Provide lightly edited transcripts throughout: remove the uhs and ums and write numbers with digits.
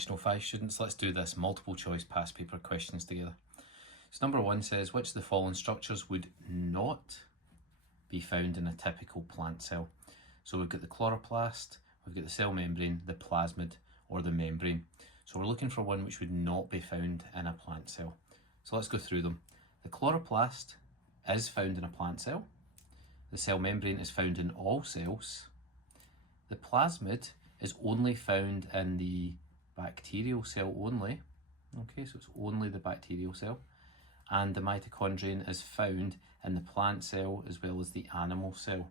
National 5 students, let's do this multiple choice past paper questions together. So number 1 says, which of the following structures would not be found in a typical plant cell? So we've got the chloroplast, we've got the cell membrane, the plasmid, or the membrane. So we're looking for one which would not be found in a plant cell. So let's go through them. The chloroplast is found in a plant cell. The cell membrane is found in all cells. The plasmid is only found in the bacterial cell only. Okay, so it's only the bacterial cell. And the mitochondrion is found in the plant cell as well as the animal cell,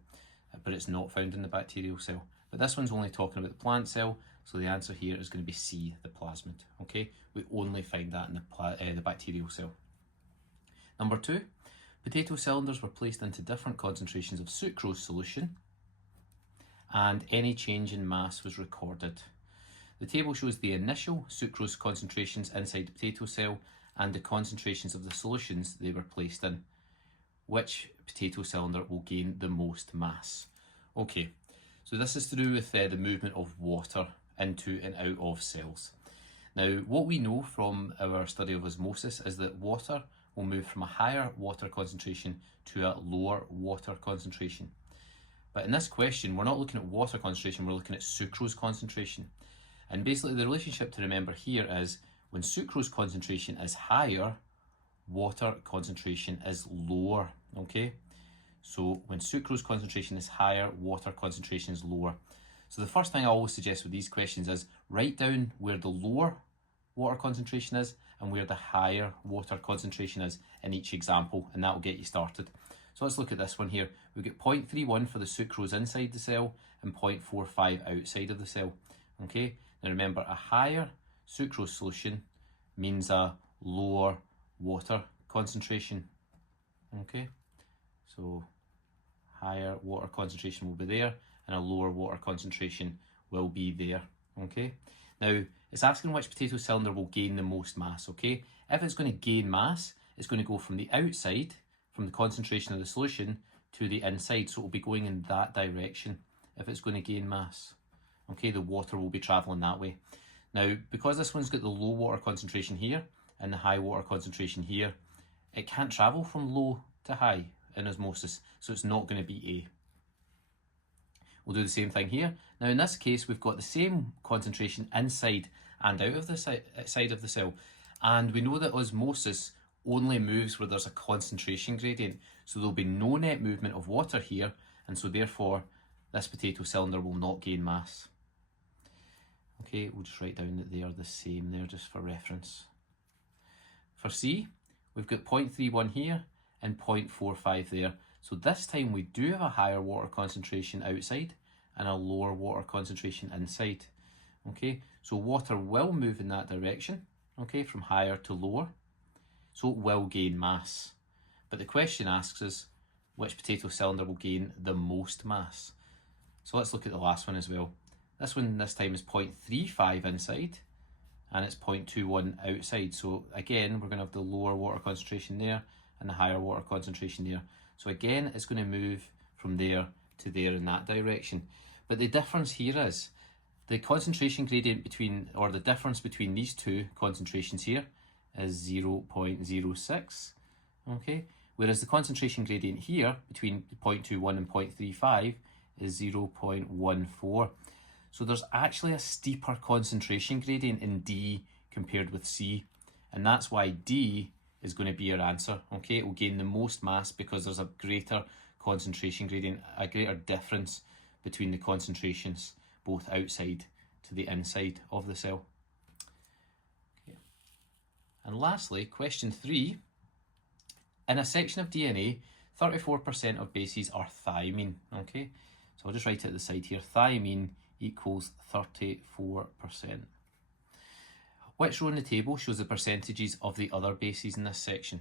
but it's not found in the bacterial cell. But this one's only talking about the plant cell, so the answer here is going to be C, the plasmid. Okay, we only find that in the bacterial cell. Number 2, potato cylinders were placed into different concentrations of sucrose solution, and any change in mass was recorded. The table shows the initial sucrose concentrations inside the potato cell and the concentrations of the solutions they were placed in. Which potato cylinder will gain the most mass? Okay, so this is to do with the movement of water into and out of cells. Now, what we know from our study of osmosis is that water will move from a higher water concentration to a lower water concentration. But in this question, we're not looking at water concentration, we're looking at sucrose concentration. And basically the relationship to remember here is when sucrose concentration is higher, water concentration is lower, okay? So when sucrose concentration is higher, water concentration is lower. So the first thing I always suggest with these questions is write down where the lower water concentration is and where the higher water concentration is in each example, and that will get you started. So let's look at this one here. We've got 0.31 for the sucrose inside the cell and 0.45 outside of the cell, okay? Now remember, a higher sucrose solution means a lower water concentration, okay? So higher water concentration will be there and a lower water concentration will be there, okay? Now, it's asking which potato cylinder will gain the most mass, okay? If it's going to gain mass, it's going to go from the outside, from the concentration of the solution, to the inside, so it will be going in that direction if it's going to gain mass. Okay, the water will be travelling that way. Now, because this one's got the low water concentration here and the high water concentration here, it can't travel from low to high in osmosis, so it's not going to be A. We'll do the same thing here. Now in this case, we've got the same concentration inside and out of the side of the cell, and we know that osmosis only moves where there's a concentration gradient, so there'll be no net movement of water here, and so therefore this potato cylinder will not gain mass. Okay, we'll just write down that they are the same there just for reference. For C, we've got 0.31 here and 0.45 there. So this time we do have a higher water concentration outside and a lower water concentration inside. Okay, so water will move in that direction, okay, from higher to lower. So it will gain mass. But the question asks us which potato cylinder will gain the most mass. So let's look at the last one as well. This one this time is 0.35 inside and it's 0.21 outside. So again, we're going to have the lower water concentration there and the higher water concentration there. So again, it's going to move from there to there in that direction. But the difference here is the concentration gradient between, or the difference between these two concentrations here is 0.06, okay? Whereas the concentration gradient here between 0.21 and 0.35 is 0.14. So there's actually a steeper concentration gradient in D compared with C, and that's why D is going to be your answer, okay? It will gain the most mass because there's a greater concentration gradient, a greater difference between the concentrations, both outside to the inside of the cell. Okay. And lastly, question 3. In a section of DNA, 34% of bases are thymine, okay? So I'll just write it at the side here, thymine equals 34%. Which row in the table shows the percentages of the other bases in this section?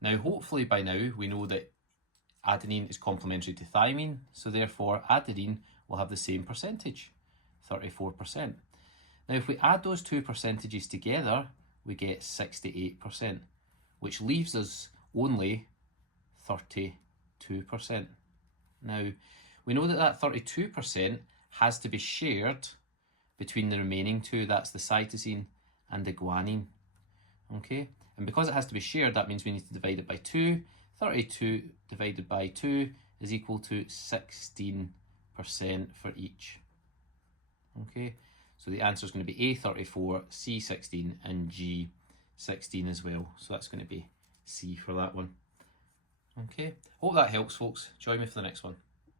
Now, hopefully by now we know that adenine is complementary to thymine, so therefore adenine will have the same percentage, 34%. Now, if we add those two percentages together, we get 68%, which leaves us only 32%. Now, we know that 32% has to be shared between the remaining two. That's the cytosine and the guanine. Okay, and because it has to be shared, that means we need to divide it by 2. 32 divided by 2 is equal to 16% for each. Okay, so the answer is going to be A34, C16 and G16 as well. So that's going to be C for that one. Okay, hope that helps, folks. Join me for the next one.